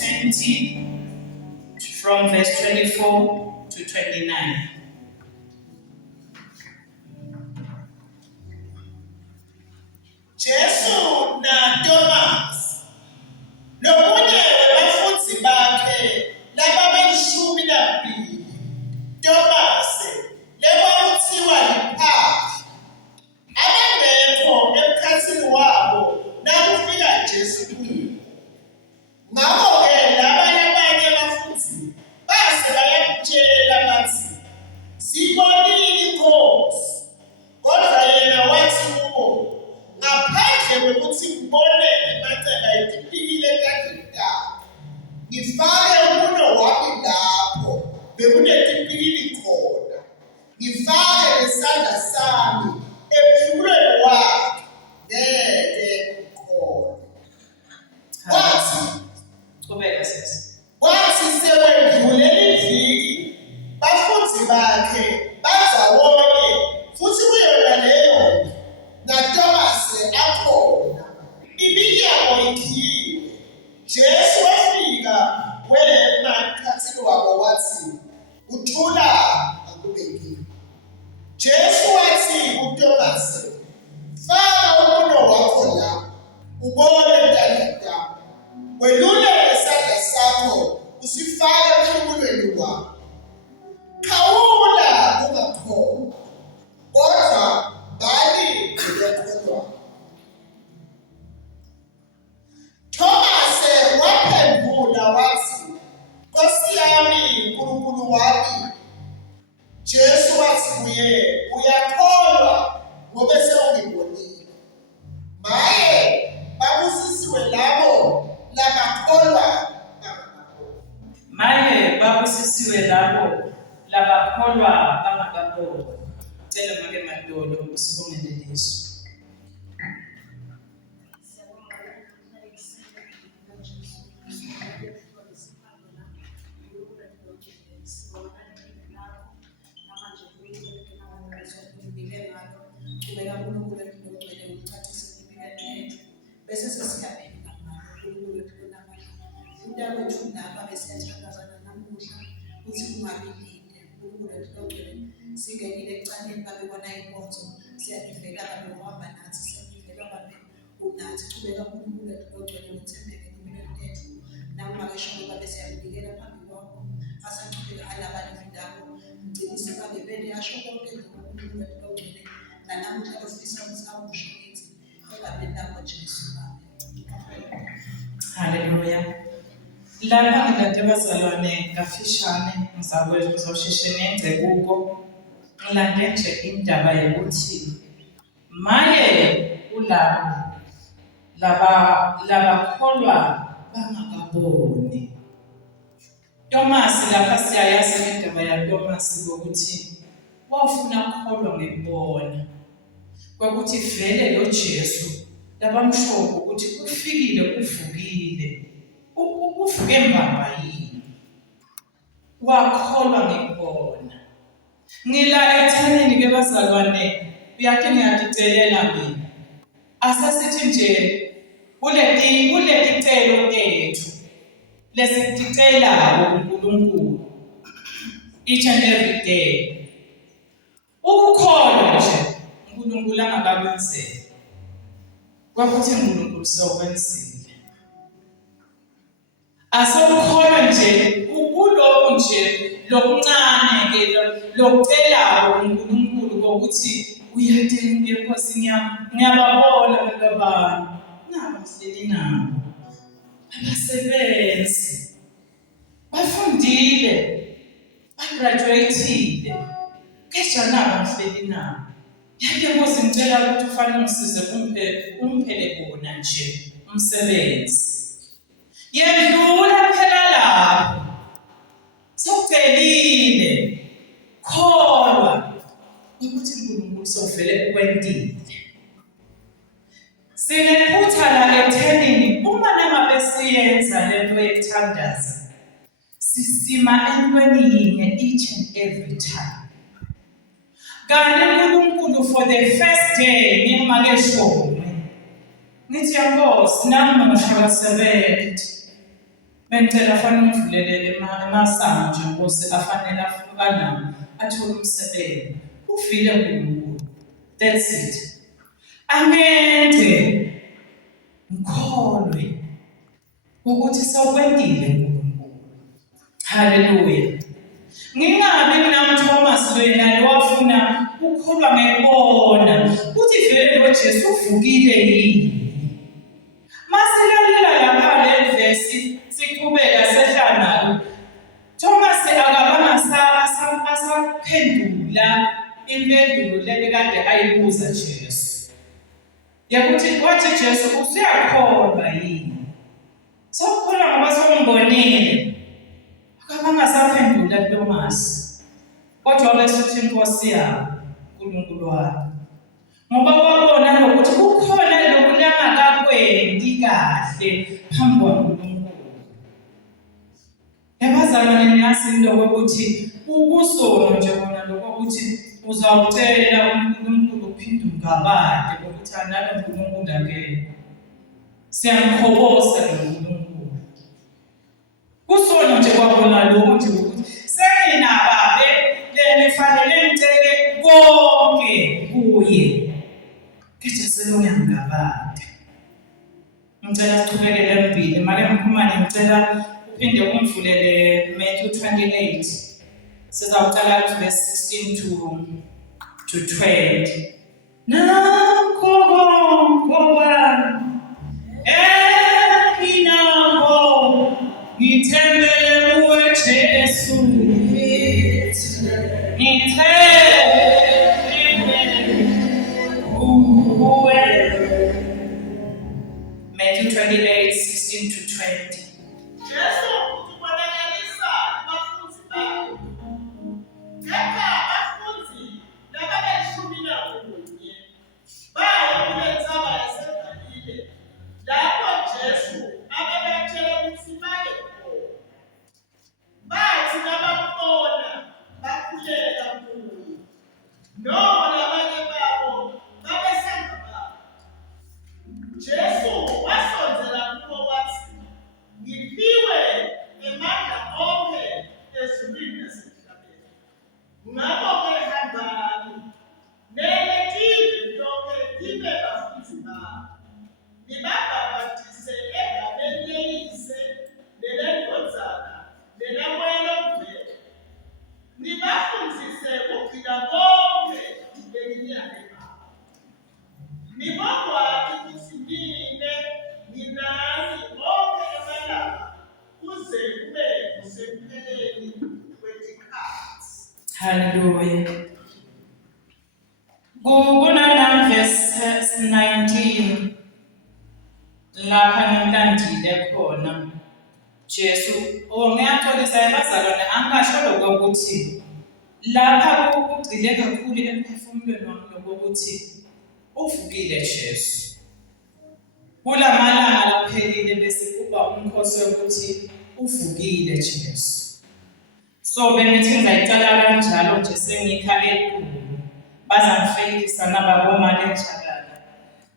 20 from verse 24 to 29. Jesu na Thomas nomunye wabafundzi bakhe lababelishumi nambili. Thomas lekwakuthiwa liphahla abangekho emkhatsini wabo nakufika Jesu kubo. Ngakho-ke abanye abafundzi base bayamtshela bathi, "Sibonile iNkosi." Kodwa yena wathi kubo, "Ngaphandle kokuthi ngibone emacala etipikile kangaka, ngifake umunwe wami lapho bekunetipikili khona, ngifake nesandla sami emphefumulweni wakhe, ngeke ngikholwe." Kwathi sekwedlule iviki, bafundzi bakhe bazawonye futhi kuyona leyo naThomasi akhona, iminyango ikhiwe. Jesu wafika wema emkhatsini wabo wathi, "Uthula akube kini." Jesu wathi kuThomasi, "Faka umunwe wakho la, ubone mntanami. Welule isandla sakho usifake emphefumulweni wakho. Khawula ungakholwa, kodwa bani uyakholwa." Thomas waphendula wathi, "Nkosi yami, Nkulunkulu wami." Jesu wathi kuye, "Uyakholwa ngoba sewungibonile. Maye babusisiwe labo labakholwa bangakaboni." Maye babusisiwe labo labakholwa bangakaboni. Cela make madolo usibongele leso. Bese sesiyabheka uNkulunkulu wethu namandla. Umntwana wethu lapha besiyathandazana namuhla ukuthi kungabilinde uNkulunkulu wethu ogcwele singenile ekucaneni babe bona inkonzo siyadiveka babe uhamba nathi siyadiveka babe unathi. Chubeka uNkulunkulu wethu ogcwele uthembeke empilweni yethu. Noma ngisho babe siyabikela phambi kwakho asachubeka alabani indawo mgcinise babe bene asho konke uNkulunkulu wethu ogcwele nanamuhla ofisa ukuthi awusho kithi egabeni lakho Jesu. Haleluya. Lapha ngikade bazalwane kafishane ngizosheshe nenze kuko. Ngilande nje indaba yokuthi maye kulabo labakholwa bangakaboni. Thomas lapha siyayazi indaba ya Thomas ukuthi wafuna ukukholwa ngekubona. Kwakuthi vele lo Jesu labamshoko ukuthi ufikile uvukile. Uvuke mbamba yini? Wakholwa ngekubona. Ngila ethaneni ke bazalwane, uyake ngiyaticelela mina. Asasithi nje kuleti celo tethu lesiticela uNkulunkulu each and every day. Ukukholwa nje uNkulunkulu angakakwenzeli. Kwakuthi uNkulunkulu sokwenzile. Asokholwa nje kuloko nje lokuncane ke lokucela uNkulunkulu ukuthi uyadinga Nkosi ngiyababona abantu abantu ngabahleli nabo abasebenzi bafundile bagraduateile kesha nabahleli nabo yake Nkosi ngicela ukuthi ufanele ungisize kumphele bona nje umsebenzi yedlula phela lapho sokucelile kholwa ukuthi uNkulunkulu sovele ukwentile. Sinephutha la ethenini uma nangabe siyenza lento yekuthandaza sisima entweni yinye each and every time. Kanti uNkulunkulu for the first day ngimake shome nithi yaNkosi nami ngishaka 70 Bengicela fanele ungivulele emasango nje Nkosi afanele afukanayo athole umsebenzi. Uvile uNkulunkulu. That's it. Angenze ngikholwe ukuthi sawukwendile uNkulunkulu. Hallelujah. Ngingabe nginamThomas lena lowafuna ukukholwa ngekubona ukuthi vele lo Jesu uvukile yini. Masilalela lapha le verse siqhubeka sehlangana. Thomas akabanga asaphendula impendulo lebekade ayibuza Jesu. Yakuthi wathi Jesu usuyakholwa yini? Sokukholwa ngoba sombonile. Akabanga asaphendula Thomas. Kodwa besuthi Nkosi yami, uNkulunkulu wami. Ngoba wabona ukuthi kukhona lokungakakwendi kahle phambi kwaNkulunkulu. Yabazalwane niyazi into ukuthi ukusono nje bona lokuthi uzawucela uNkulunkulu uphinde ungabade ukuthi analo uNkulunkulu akekho. Siyamkhoboza lo uNkulunkulu. Kusono nje kwabona lokho nje ukuthi senginababe leni fanele ngicele konke kuye. Ngithi selongiyangabade. Ngicela siqhubekele embili manje ngikhuluma ngicela uphinde ungivulele Matthew 28. Sizawuqala ku verse 16 to 20. Nakho konke inakho ngithembele kuwe Jesu. Matthew 28, 16 to 20. Jesu utubonakalisa abafunzi bakhe. Kepha abafunzi lababeshumi nakunye baya kule ntsaba yaseGalile lapho Jesu abebatshela ukuthi baye khona. Bathi nabambona bakhuleka kuye. Noma nabanye babo babesangababo. Jesu wasondela kubo wathi, ngiphiwe amandla onke ezulwini nasemhlabeni. Ngakho-ke hambani, nelizwe lonke libe bafundi bami. Nibabhaphathise egameni leYise neleNdodana nelaMoya oNgcwele. Nibafundise ukugcina konke enginiyaye ngakho. Nibokwazi ukuthi nginani onke amalanga kuze kube kusekupheleni kwezikhathi. Hallelujah. Kunana verse 19 lapha ngimlandile khona Jesu ngiyatholisa abazalwane angasho lokuthi lapha kugcile kakhulu emphefumulweni wami lokuthi uvukile Jesu. Kulamalanga laphelile bese kuba umkhosi wokuthi uvukile Jesu. So bengithi ngizayicala kanjalo nje sengikha ekhulu. Bazangifeyilisa nababomali enjalo.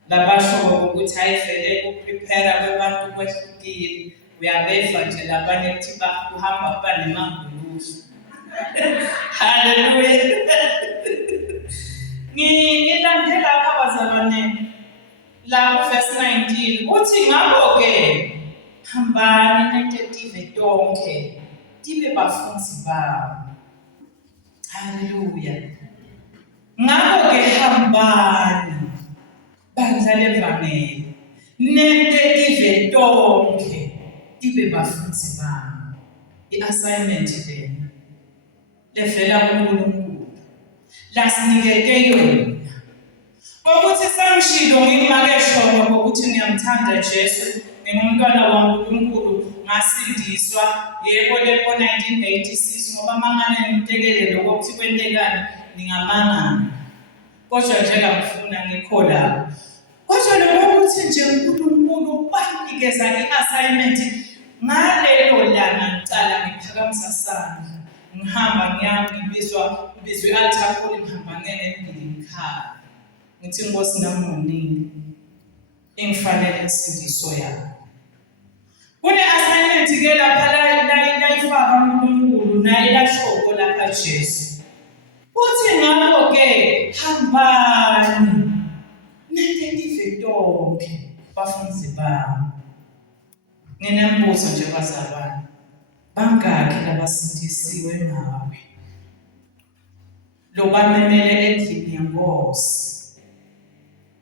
Labasho ukuthi ayivele ukuprepare kwabantu kwehlukile. Uyabeva nje labanye kuthi bahamba banemangulusi. Hallelujah. Ngilandela lapha abazalwane la verse 19 uthi ngakho-ke hambani nentethive tonke tibe bafundi bami. Hallelujah. Ngakho-ke hambani bandla levangeli nentethive tonke tibe bafundi bami. I-assignment lena levela kuNkulunkulu lasinikete yona. Ukuthi sangishilo ngimakeshona ngokuthi ngiyamthanda Jesu, ngingumntwana waNkulunkulu, ngasindiswa yebo lepo 1986 ngoba mangane ngimtekele lokuthi kwentekani ningamangana. Kodwa nje ngifuna ngikhola. Kodwa lokuthi nje uNkulunkulu wanikeza i-assignment ngalelo langa ngicala ngiphakamisa sandla. Ngihamba ngibizwa i-altar call ngihamba ngene ngikhaya. Ngithi Nkosi nami nginingi engifanele insindiso yakho. Kune assignment ke lapha la ifaka uNkulunkulu naye lashoko lapha Jesu. Uthi ngakho-ke hambani nenze ive lonke bafundi bami. Nginembuzo nje bazalwane. Bangaki labasindisiwe ngawe? Lo bamemele endlini yenkosi.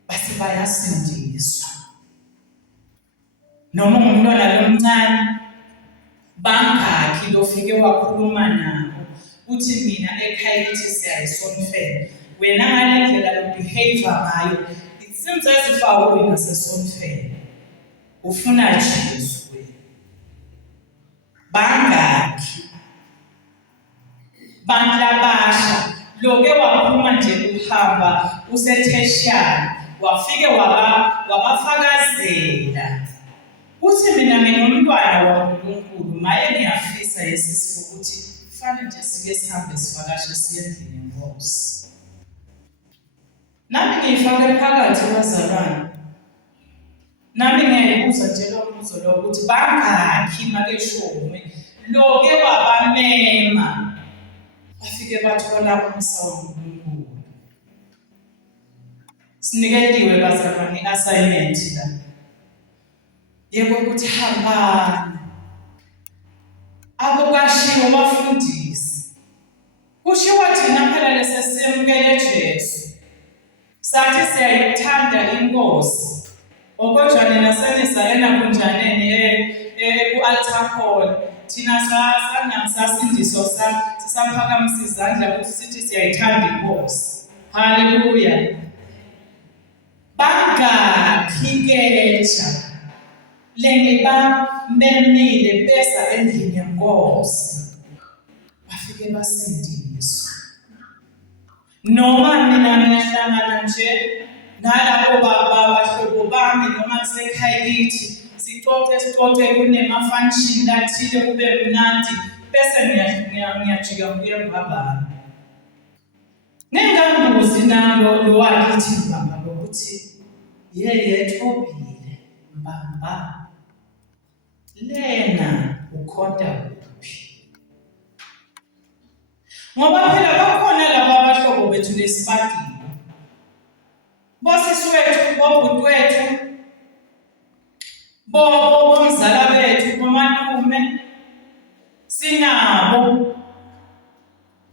Base bayasindiswa. Noma umntwana lomncane bangaki lofike wakhuluma nabo uthi mina ekhaya lithi siyayisonfela. Wena ngale ndlela lo behavior ngayo it seems as if awuyi ngasesonfela. Ufuna Jesu wena. Bangaki bantlabasha loke waphuma nje uhamba useTheshiyani wafike wabafakazela uthi mina ngingumntwana waNkulunkulu maye ngiyafisa yesisi ukuthi kufanele nje sike sihambe sivakashe siye endlini yenkosi. Nami ngiyifake phakathi bazalwane. Nami ngiyayibuza nje lo mbuzo lo ukuthi bangaki makeshome loke wabamema bafike bathola umsa waNkulunkulu. Sinikeliwe bazalwane i-assignment la. Yebo ukuthi hambani. Akukashiwo bafundisi. Kushiwo thina phela lesesemukele Jesu. Sathi siyayithanda inkosi. Okonjani nasenisayena kunjaneni ku-altar call. Thina sasindiswa sisaphakamisa izandla ukuthi sithi siyayithanda inkosi. Haleluya. Bangaki kecha lenge bamemile besa endlini yenkosi bafike basindiswa. Noma mina ngiyahlangana nje nalabo bahlobo bami noma kusekhaya lithi sixoxe kunema-function lathile kube mnandi bese ngiyajika kuye mbabani. Ngingambuzi nalo lo wakithi mbamba lokuthi Thobile mbamba lena ukhonda kuphi? Ngoba phela bakhona laba abahlobo bethu lesibadile. Bosisi wethu, bobhuti wethu, bomzala bethu, bomalume, sinabo.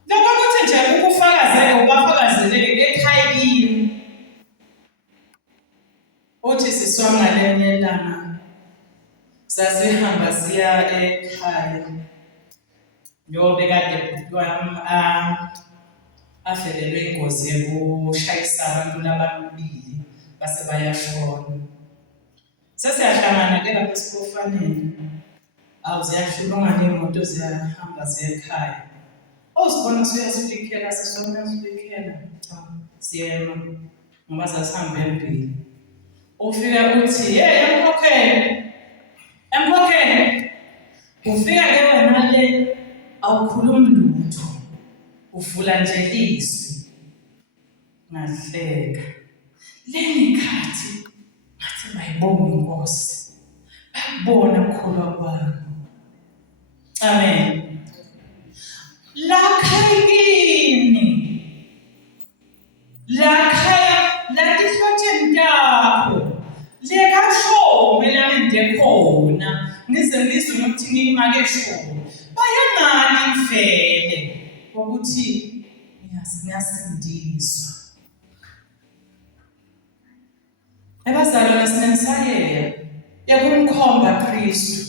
Lokho kuthi nje ukufakazele ubafakazeleke ekhaya kimi. Uthi siswangalenye ilanga sasihamba siya ekhaya. Njobe kade ubhuti wami afelelwe ingozi yokushayisa abantu lababili base bayashona. Sesiyahlangana ke lapha esipofaneni. Ziyashulunga nemoto ziyahamba ziya ekhaya. Sibona siyasifikela sisona sifikela. Siyema ngoba sasihamba empili. Ufika uthi emkhokhele. Ufika ke wena le awukhulumi lutho. Uvula nje izwi. Ngahleka. Lenikhathi ngathi bayibonga inkosi. Babona ukukholwa kwami. Amen. Lakhaya latihlotsheni takho. Lekashome la nende khona. Nize ngizwe ukuthi ngimake shome. Bayangani mfele ukuthi ngiyasindiswa. Ebazalwane sinemsayeya yakumkhomba Kristu.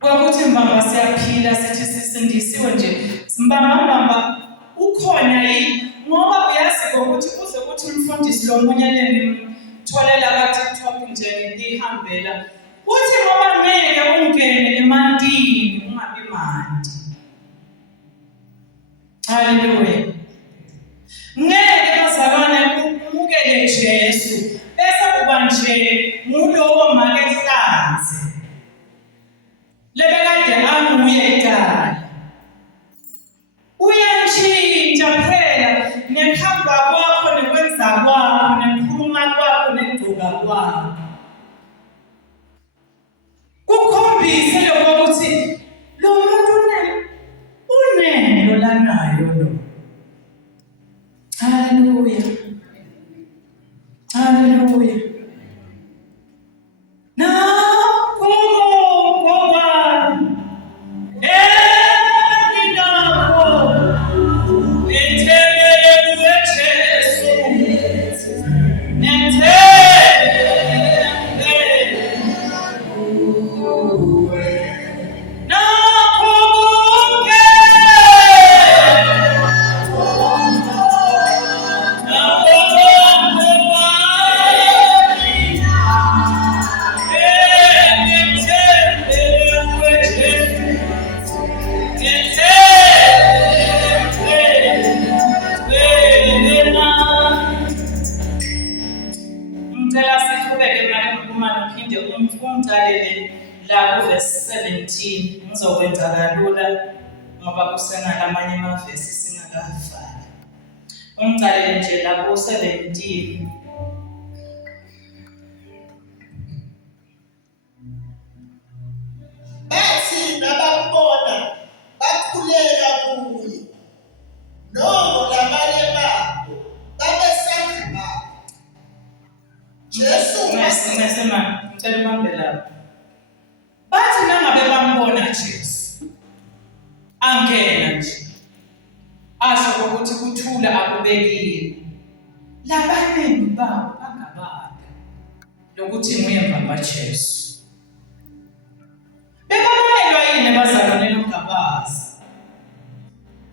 Kwakuthi mbamba siyaphila sithi sisindisiwe nje. Mbamba ukhona yini? Ngoba uyazi ukuthi uze kuthi umfundisi lo munye nimtholela ka-TikTok nje ngihambela. Uthi ngoba ngeke ungene emantini ungabi mandi. Haleluya. Ngeke bazalwane umukele Jesu bese kuba nje ngulowo makehlanze. Lebekade anguye ekhaya. Uyantshintsha phela nekhamba kwakho nekwenza kwakho nekhuluma kwakho negcoka kwakho. Kukhona sikhombise lokho ukuthi lo muntu uneno lanayo lo. Haleluya. Haleluya. La verse 17 ngizokwenza kalula ngoba kusengalamanye amavesi singakafaki. Ungicalele nje la ku 17. Bathi nabambona bakhuleka kuye. Noma labanye babo babesangaba. Jesu Ngesema ngicela ubambe lapho. Bathi nangabe bambona Jesu angena nje asho ukuthi kuthula akubekile labanengi babo bangabada lokuthi nguyemva kaJesu bebabalelwa yini bazalwane longabazi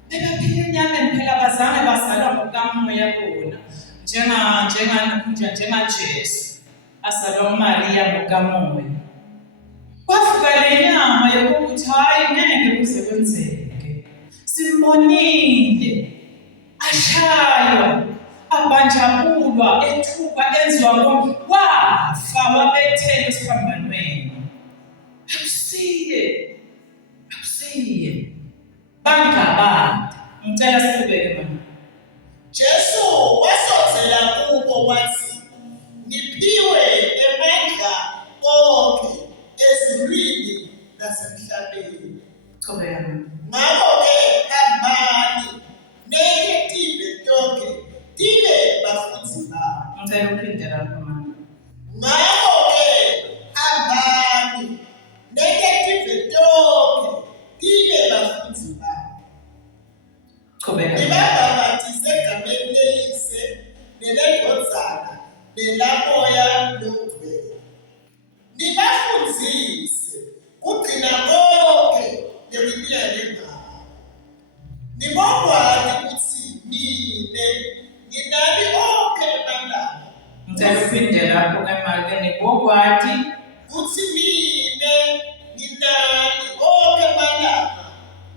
bebaphila enyameni phela bazange bazalwa ngokamoya bona njengaJesu azalwa uMaria ngokamoya. Kwafuka lenyama yokuthi hayi ngeke kuze kwenzeke. Simbonile ashaywa abanjabulwa ethuka enziwa wafa wabethela esiphambanweni. Akusiye bangabada. Ngicela siqhubeke mama. Jesu wasonzela kubo wathi ngiphiwe amandla onke ezulwini nasemhlabeni. Qhubeka. Ngakho-ke hambani ney'tive tonke tibe bafundisi bami. Ngicela uphinde lapho mama. Ngakho-ke hambani ney'tive tonke tibe bafundisi bami. Qhubeka. Nibabhaphathize egameni leyise nelendodana nelamoya lomvelo. Nibafundise kugcina konke leminyaka engaka. Nibokwazi ukuthi mine nginani onke emalanga. Ngicela uphinde lapho emakeni bokwati Ukuthi mine nginani onke emalanga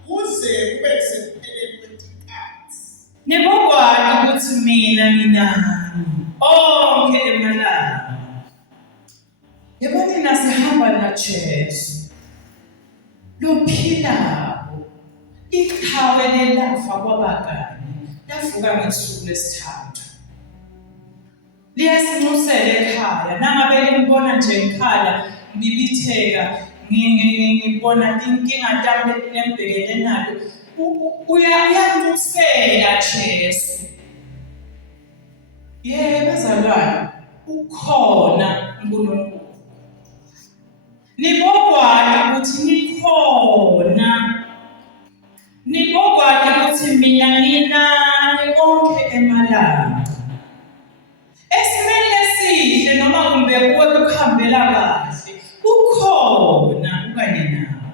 kuze kube kusepheleni kwesikhathi. nibokwati ukuthi mina nginani onke emalanga. Yabona nasihamba naJesu lophilako iqhawe lelafa kwabagani lavuka ngosuku lesithathu. Liyasinxusela ekhaya nangabe limbona nje ekhaya ngibitheka ngibona inkinga tami lembhekene nalo uyanxusela Jesu. Yebo bazalwane ukhona uNkulunkulu. Nibokwati ukuthi nikhona. Nibokwati ukuthi mina nginani konke emalanga. Esimeni lesihle noma kumbe kuwe kuhambela kahle ukhona ukanye nawe.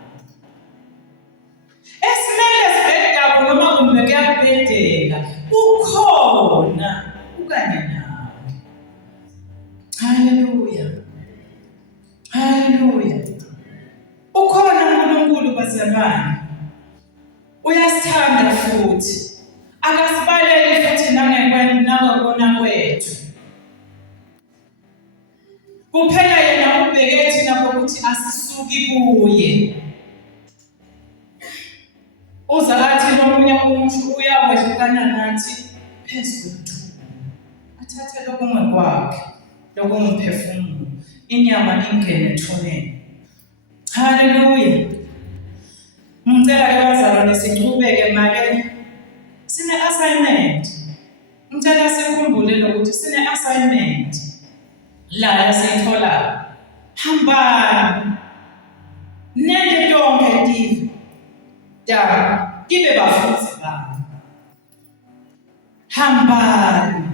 Esimeni lesibhedlela noma kumbe kuyabhedela ukhona ukanye nawe. Haleluya. Haleluya. Ukhona uNkulunkulu bazalwane. Uyasithanda futhi. Akasibaleli futhi nangekona kwethu. Kuphela yena ubheke thina ukuthi asisuki kuye. Uzalathi nomunye umuntu uyawehlukana nathi phezulu. Athathe lokungekwakhe, lokungiphefumulo. Inyama ingene ethoneni. Haleluya. Ngicela ke bazalwane siqhubeke make sine-assignment. Ngicela sikhumbule lokuthi sine-assignment la siyithola. Hambani nende tonke live da ibe bafundisi bami. Hambani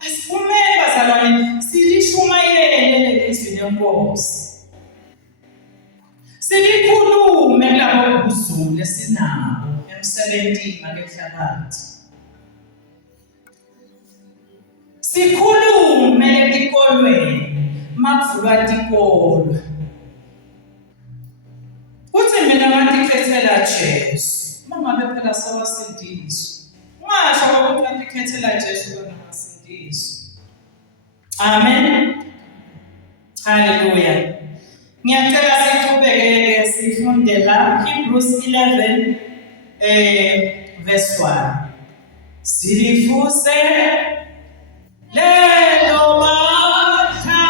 asifumene bazalwane silishumayele lelizwi lenkosi. Silikhulume kulabo buZulu esinabo emsebenzini makehlabathi. Sikhulume etikolweni makuvulwa tikolo. Uthi mina ngandikhethela Jesu. Mangabe phela sawasindiswa. Ungasho ukuthi ngandikhethela Jesu kodwa ngasindiswa. Amen. Hallelujah. Ngiyacela siqhubeke sifunde la Hebrews 11 verse 1. Silifuse lelo batha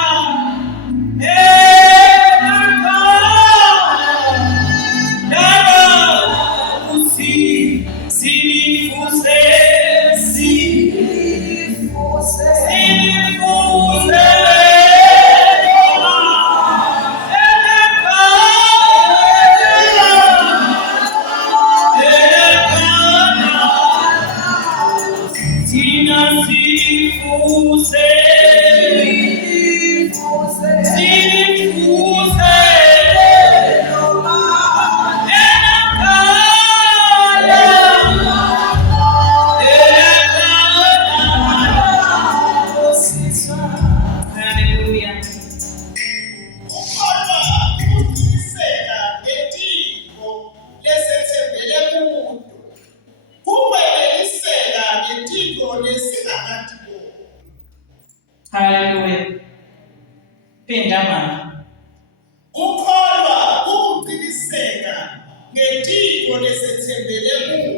Hallelujah. Pinda mama. Ukholwa ukuqiniseka ngetiko lesethembele kulo.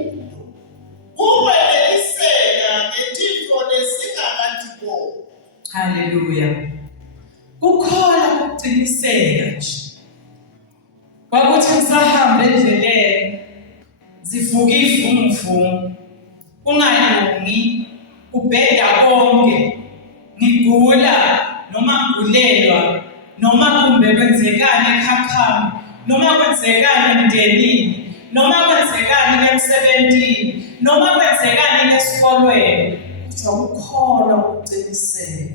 Ukweneliseka ngetiko lesingakatiko. Hallelujah. Ukholwa ukuqiniseka nje. Kwakuthi ngisahamba endleleni zivuka ivunguvungu. Ungalungi ubheda konke. Ngigula noma ngigulelwa noma kumbe kwenzekani ekhaya noma kwenzekani emndenini noma kwenzekani emsebenzini noma kwenzekani esikolweni kusho ukukholwa ukuqiniseka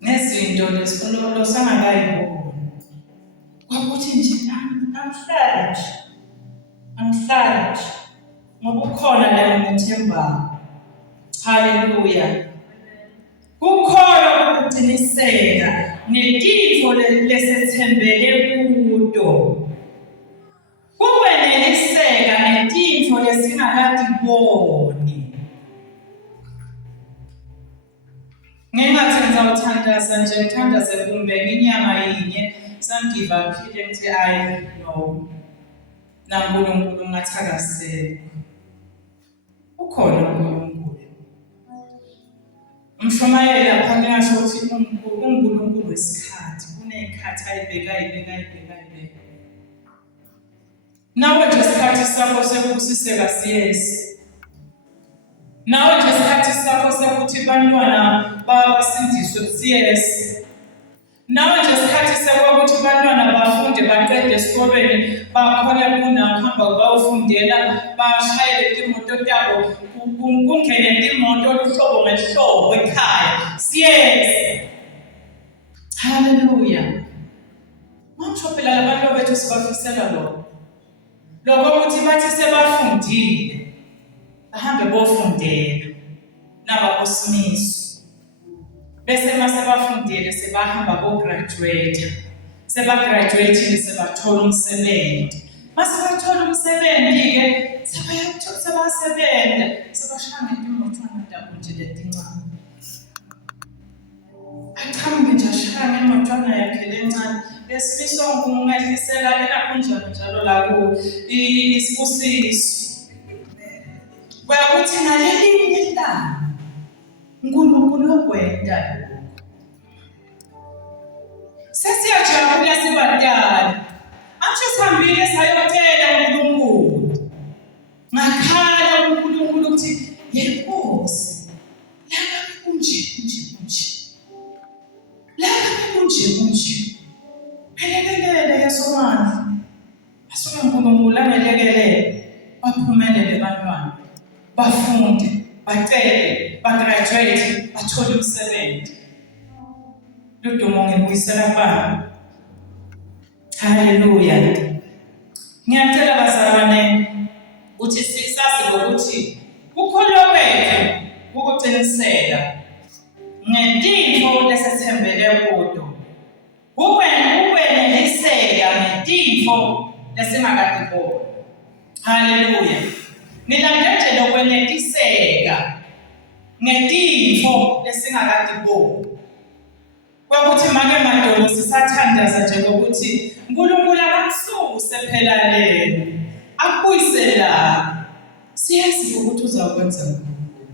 nezinto lesifuna sangakayibona kwakuthi nje angihlala nje ngoba ukhona la ngithembayo. Hallelujah. Ukholwa ukuqiniseka ngetiko lesethembele kudo. Ukweneliseka ngetiko lesingakadiboni. Ngingathi ngizawuthandaza nje ngithandaze kumbe inyama yinye sangiva phile ngithi I no. NaNkulunkulu ngathakasela. Ukhona uNkulunkulu. Umshumayeli lapha ngasho ukuthi uNkulunkulu wesikhathi kunezikhathi ayibeka. Nawe nje isikhathi sakho sekubusiseka siyesi. Nawe nje isikhathi sakho sekuthi bantwana basindiswe siyesi. Nawe nje isikhathi sakho ukuthi bantwana bafunde baqede esikolweni bakhole kunahamba bayofundela bashayele imoto yabo kungene imoto luhlobo ngehlobo ekhaya. Siyesi. Hallelujah. Manje phela abantu bethu sibafisela lokho. Lokho ukuthi bathi sebafundile bahambe bofundela nabakosimiso. Bese mase bafundile sebahamba bo-graduate. Sebagraduate sebathola umsebenzi. Mase bathola umsebenzi ke sebasebenza sebashaya ngemotwana ndabo nje letincane. Achambe nje ashaya ngemotwana yakhe lencane. Lesifiswa ngungehlisela kanjalo njalo la ku isibusiso. Bayakuthi naleli ilanga uNkulunkulu okwenda. Sesiya kuqala sibadala. Athi sihambile sayotshela uNkulunkulu. Ngakhala uNkulunkulu ukuthi yenkosi. Lapha kunje. Lapha kunje. Elekelele yasomandla. Asuke uNkulunkulu angelekelele. Baphumelele bantwana. Bafunde, bacele, bagraduate, bathole umsebenzi. Ludumo ngibuyisela kuBaba. Hallelujah. Ngiyacela bazalwane ukuthi sisazi ukuthi ukholo kwethu ukuqiniseka ngezinto lesithembele kuzo. Ukweneliseka ngezinto lesingakadiboni. Hallelujah. Nilandele lokweneliseka ngezinto lesingakadiboni. Kwakuthi make madolo sisathandaza nje ukuthi uNkulunkulu akususe phela lelo akubuyise la siyazi ukuthi uzakwenza uNkulunkulu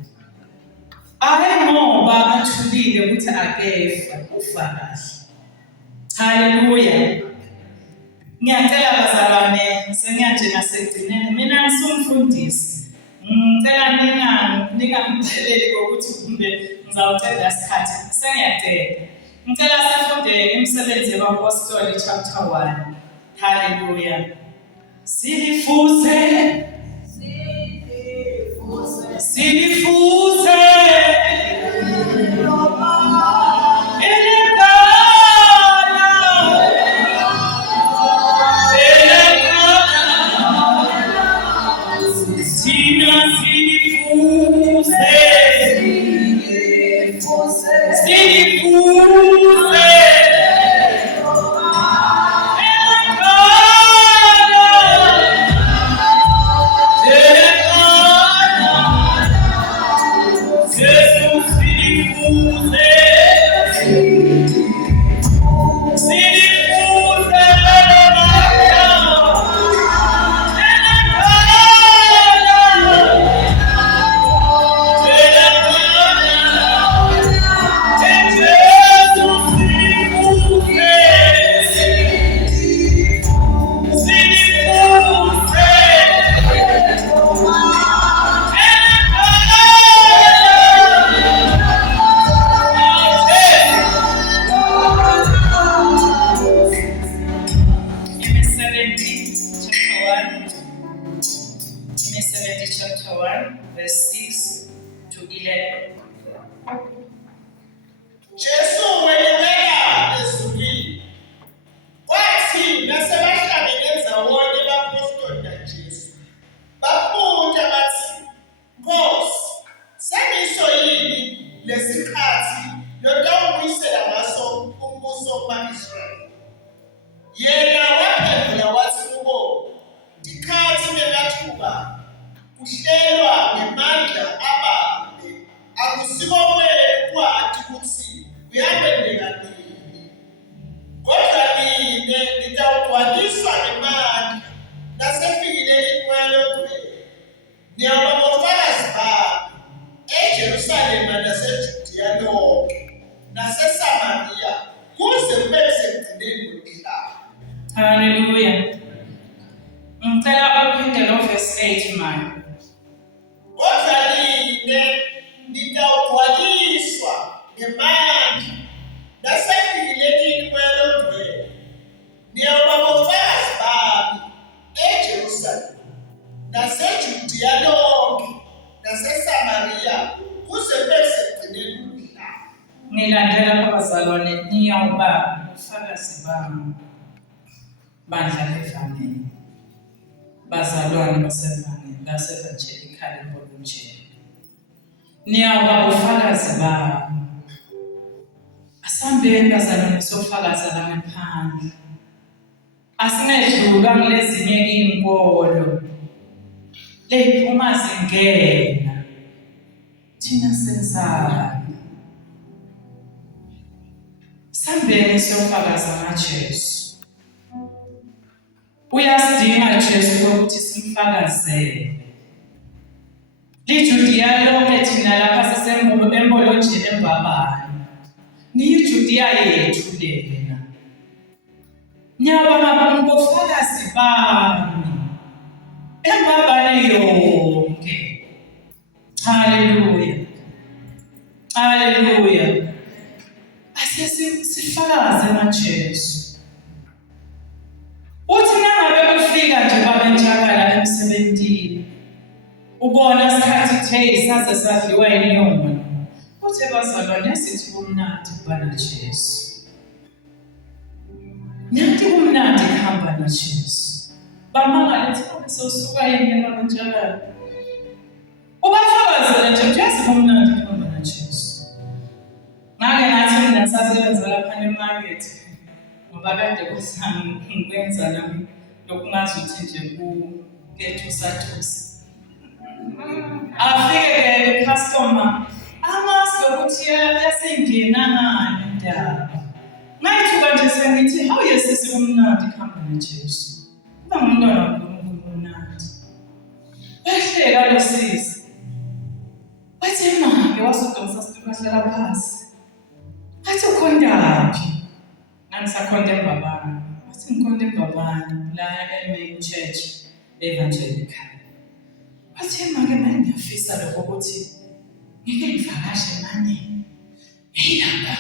ayi ngoba athulile ukuthi akefa ufa kahle. Haleluya. Ngiyacela bazalwane sengiyaje nasegcineni mina ngisumfundisi ngicela ningamtheleli ukuthi kumbe ngizawucela isikhathi sengiyacela. Ngicela sifunde imisebenzi yabaPostoli chapter 1. Hallelujah. Silifuze. Chapter 1, verse 6 to 11. Jesu welibeka ezulwini. Kwathi nasebahlangene ndawonye abaPostoli naJesu. Babuza bathi, Nkosi, sengiso yini lesikhathi lotawubuyisela ngaso umbuso kumaIsrayeli? Yena waphendula wathi kubo, ikhathi nekathuba kuhlelwa ngemandla ababe akusiko kwenu kwathi ukuthi kuyakwendeka nini. Kodwa nine nitawugcwaliswa ngemandla nasefikile inqwelo kwenu. Niyaba ngofakazi bami eJerusalema naseJudiya lonke naseSamariya kuze kube sekugcineni komhlaba. Hallelujah. Ngicela uphinde lo verse 8 manje. Kodwa nine nitawugcwaliswa ngemandla nasefikile inqwelo kwenu. Niyaba ngofakazi bami eJerusalema naseJudiya lonke naseSamariya kuze kube sekugcineni komhlaba. Ngilandela abazalwane niyawuba ufakazi bami bandla levangeli. Bazalwane basevangeli base-evangelical eMpolojeni. Niyawuba ufakazi bami. Asihambeni bazalwane sofakaza la ngaphandle. Asinedlula ngilezinye inkolo. Lephuma zingena. Thina senzani? Sihambeni sofakaza ngaJesu. Uyasidinga Jesu ukuthi simfakazele. LiJudiya lonke thina lapha sisempolojeni embabani. NiyiJudiya yethu lena. Ngiyabonga ngobufakazi bami embabane yonke. Haleluya. Haleluya. Sifakaze maJesu. Uthi nangabe ufika nje babentshakala emsebentini. Ubona isikhathi hey saze sadliwa inyoni. Uthi bazalwane sithi kumnandi kuba noJesu. Nathi kumnandi kuhamba noJesu. Bamangala ukuthi sosuka yini babentshakala. Ubafakazela nje uyazi kumnandi kuhamba noJesu. Ngake ngathi mina sasebenza lapha emarket ngoba kade kusami ngikwenza nami lokungazuthi nje kuyethusathusa. Afike ke customer amazi ukuthi yasengena ngani indaba. Ngayithuka nje sengithi hawu yesisi kumnandi kuhamba noJesu. Kuba ngumntwana kaNkulunkulu umnandi. Wahleka lo sisi. Wathi mama wasudonsa sihlala phansi. Athi ukhondaphi? Ngisakhonda eBhabhane. Wathi ngikhonda eBhabhane la eMain Church Evangelical. Wathi manje manje ngiyafisa lokho ukuthi ngike ngivakashe manje. Hey lapha.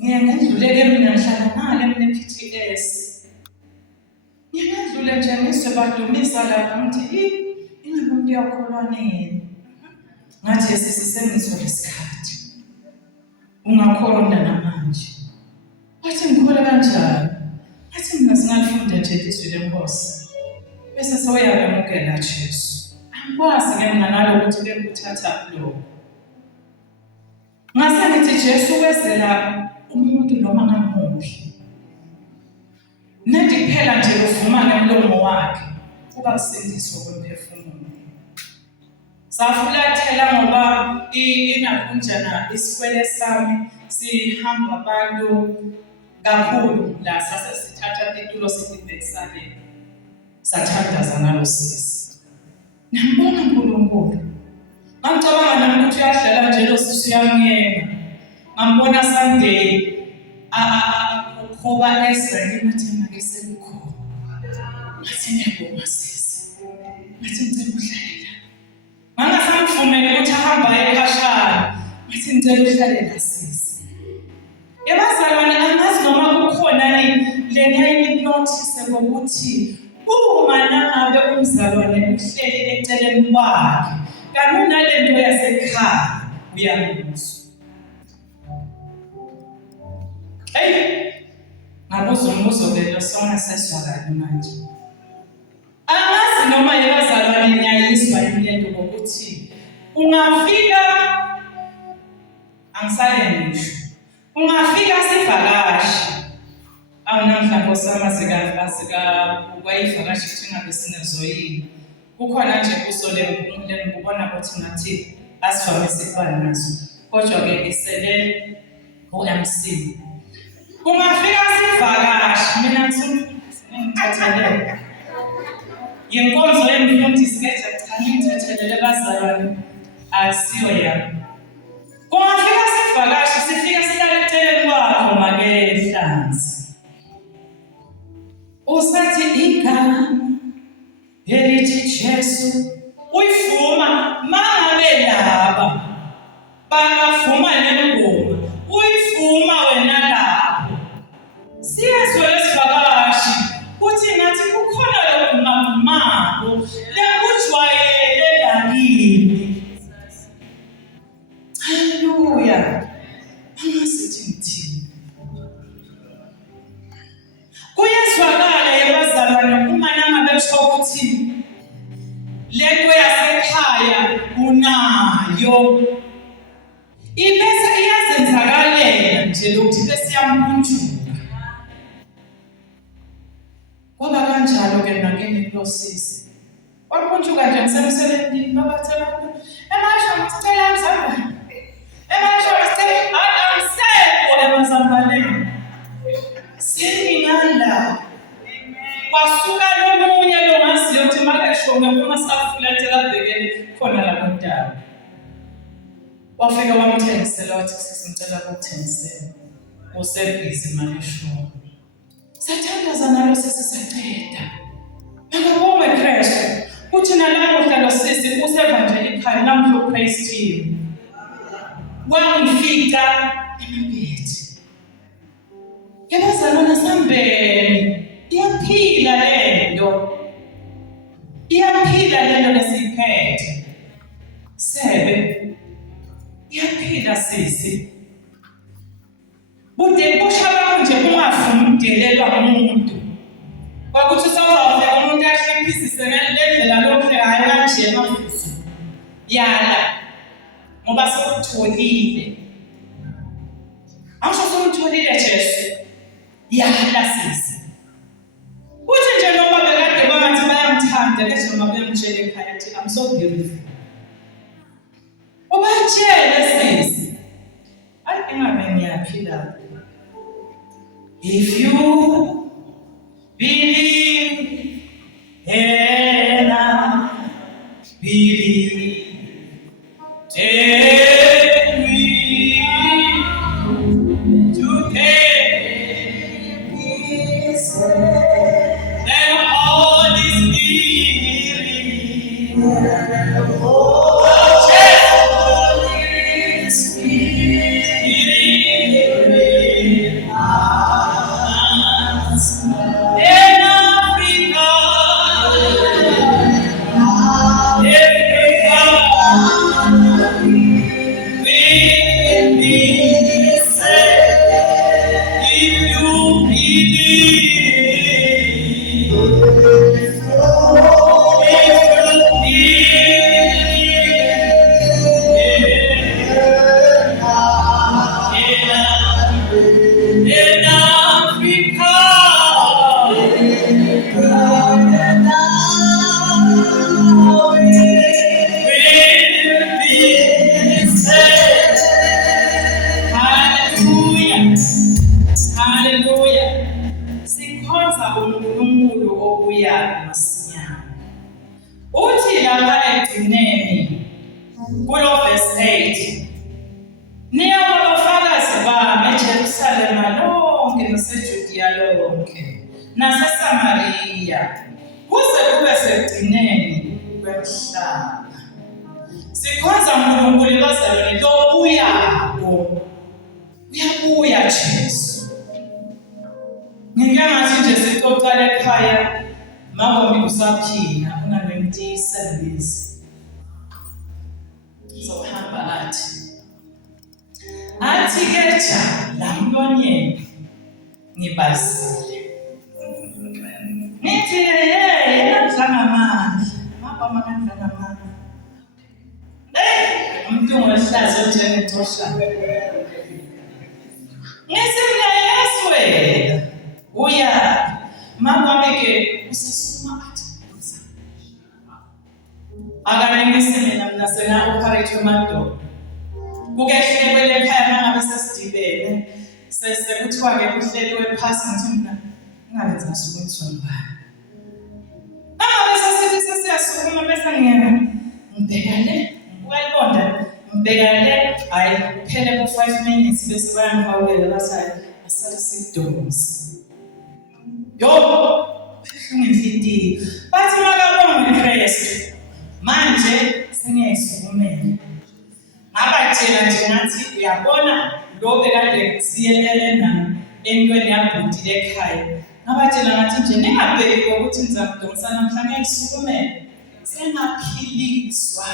Ngiyangidluleke mina ngihlala ngale mina PTS. Ngiyangidlule nje ngiswe badumisa lapha ngithi ingabe umuntu yakholwa nini? Ngathi sisengizwa lesikhathi. Ungakhonda namanje. Wathi ngikhola kanjani? Wathi mina singalifunda nje izwi lenkosi. Bese soyamukela Jesu. Angikwazi ke mina nalokuthi ke kuthatha lo. Ngase ngithi Jesu wezela umuntu noma ngamuphi. Nathi kuphela nje uvuma ngemlomo wakhe kuba kusindiswa kwemphefumulo. Safulathela ngoba inakunjana isikwele sami sihamba abantu kakhulu la sasesithatha itulo sibhekisane sathandaza ngalo sisi. Ngibona uNkulunkulu. Ngicabanga nami ukuthi uyadlala nje lo sisi uyamyeka. Ngambona Sunday ukhoba Ezra ngithi make selikhona. Ngathi ngiyabonga sisi. Ngathi ngicela ukuhlalela. Mangasamvumela ukuthi ahamba ekhashana. Ngathi ngicela ukuhlalela sisi. Yabazalwane angazi noma kukhona le notice ukuthi uma nangabe umzalwane uhleli eceleni kwakhe kanti nalento yasekhaya uyamuzwa. Hey, ngabuza umbuzo lo sona sesizwakala manje. Angazi noma yabazalwane niyayizwa lento ngokuthi ungafika angisale ngisho. Ungafika sivakashi. Awunamhla nkosama zika kwayivakashi ukuthi ngabe sinezoyini. Kukhona nje kuso lembubona ukuthi ngathi asivamise ifana nazo. Kodwa ke isele uMC. Ungafika sivakashi mina ngithathelele. Yenkonzo yemfundisi ke cha ngithathelele bazalwane asiyo yami. Ungafika sivakashi sifika silale eceleni kwakho make Hlanzi. Usathi igama elithi Jesu uyivuma mangabe laba bavuma nengoma uyivuma wena lapho. Siyezwe lesivakashi kuthi ngathi kukhona lokungamamako lekujwayele lakini. Haleluya. Angasithi ngithini. Kuyezwakala yabazalwane uma nangabe besho ukuthi lento yasekhaya unayo. Ibese iyazenzakalela nje lokuthi bese yampuntshuka. Kwaba kanjalo ke nakini prosesi. Wampuntshuka nje ngisemsebenzini babathela emasho ngicela mzamba. Emasho ngicela angisekho emazambaleni. Singinganda. Kwasuka lomunye longaziyo ukuthi makasho ngifuna safulatela bhekene khona la kodaba. Wafika wamthengisela wathi sisicela ukuthengisela. Usebhizi manje sho. Sathandaza nalo sesisaqeda. Akabonge Kristu. Uthi nalamuhla lo sisi usevangelical namhlo praise team. Wangifika emabhethi. Yabazalwana sambeni. Iyaphila lento. Iyaphila lento lesiphethe. Sebe. Iyaphila sisi. Bude kushaba nje ungafuni ukudelelwa umuntu. Kwakuthi sawuzawufika umuntu ahlephizise ngendlela lokho hayi kanje mafisi. Yala. Ngoba sokutholile. Angisho sokutholile Jesu. Yala sisi. Uthi nje noma bekade bangathi bayamthanda bese noma bemtshela ekhaya ukuthi I'm so beautiful. Ubatshele sisi. Ayi engabe ngiyaphila. If you believe and I believe, take me to peace, and all is healing. Uthi lapha egcineni kulo verse 8 Niyaba bafakazi bami eJerusalema lonke naseJudiya lonke naseSamariya kuze kube segcineni kwemhlaba. Sikhonza uNkulunkulu bazalwane lo uyako. Uyabuya Jesu. Ngike ngathi nje sixoxela ekhaya mama usaphila una 27 years. Sohamba athi ke cha la mlonyeni ngibasile. Nithi yena mdlanga amandla. Mama mangandlanga amandla. Umuntu ngohlazo njengethosha. Ngisimla Yesu wena. Uya mama meke usasuma athi. Akaningi mina nasena operate mando. Kukehle kwele ekhaya mangabe sesidibene sekuthiwa ke kuhleliwe phasi ngithi mina ngingabenza sukuthi ngibani. Mangabe sesithi sesiyasukuma bese ngibhekale ukayibonda ngibhekale hayi kuphele ku 5 minutes bese bayangihawukela bathi asale sidonsa. Yo ngifitile bathi makabonga uKristu manje sengiyisukumela. Abatshela nje ngathi uyabona lo bekade siyelele nami entweni yabhudile ekhaya. Abatshela ngathi nje ningabheki ukuthi ngizamdonsa namhlanje ngisukumela. Sengaphiliswa.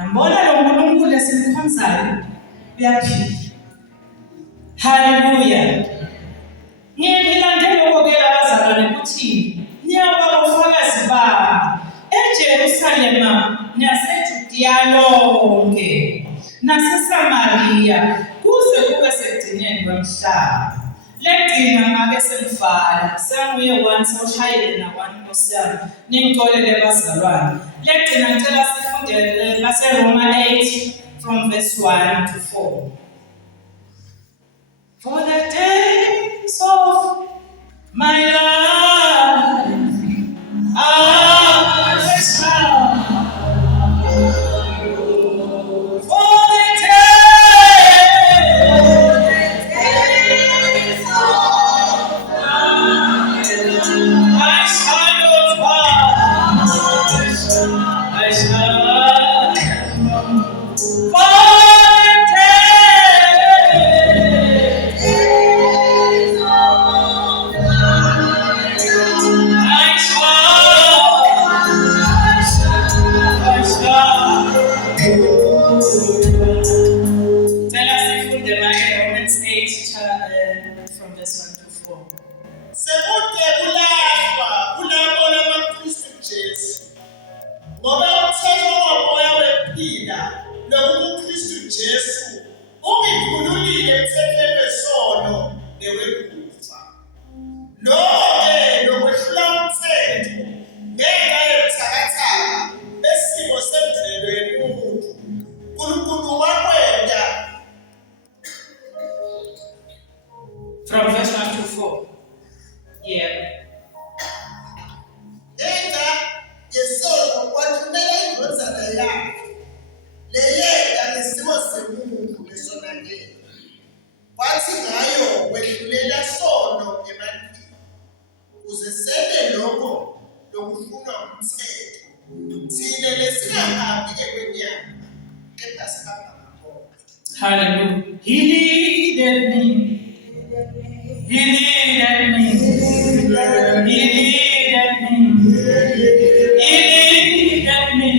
Ngibona lo uNkulunkulu esimkhonzayo uyaphila. Hallelujah. Ngiyilandela lokho-ke abazalwane ukuthi niyaba bafakazi bami eJerusalema naseJudiya lonke naseSamariya kuze kube segcineni kwemhlaba. Legcina ngabe selivala senguye one soshayile na one Nkosi yami ningixolele bazalwane. Legcina ngicela sifunde laseRoma 8 from verse 1 to 4. For the days of my life are short. For the days of from verse 1 to 4. Sekude kulahlwa kulabo lamaKristu Jesu. Ngoba umthetho womoya wephila lokuKristu Jesu ungikhululile emthethweni wesono newekufa. Lo-ke lokwehlula umthetho ngenxa yobuthakathaka besimo semvelo yomuntu uNkulunkulu wakwenda. From verse 1 to 4. Yeah. Ngenxa yesono wathumela indodana yakhe leyenda ngesimo semuntu lesonakele. Wathi ngayo wehlulela sono ebantwini ukuze sebe lokho lokufunwa umthetho. Thina lesingahambi ekwenyama kepha sihamba ngakho. Hallelujah. He needed me. He needed me. He needed me. He needed me.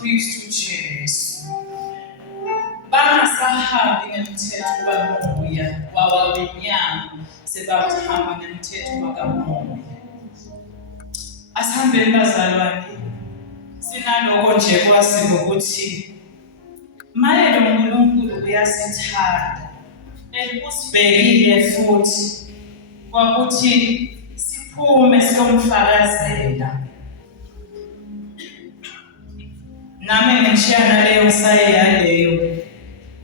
Kristu Jesu bangasahambi ngemthetho kamoya wabenyama sebahamba ngemthetho kamoya. Asihambeni bazalwane, sinaloko nje kwazi ukuthi mayelo uNkulunkulu uyasithanda usibhekile futhi kwakuthi siphume siyomfakazela. Nami ngishiyana leyo sayaleyo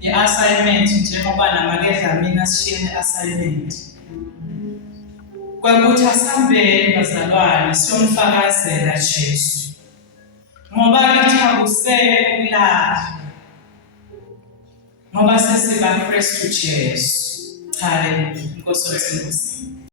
i-assignment njengoba namakehla mina sishiyene assignment. Kwakuthi asihambeni bazalwane siyomfakazela Jesu. Ngoba kithi akusekho ukulahla. Ngoba sesiba Kristu Jesu. Hallelujah. Inkosi yethu.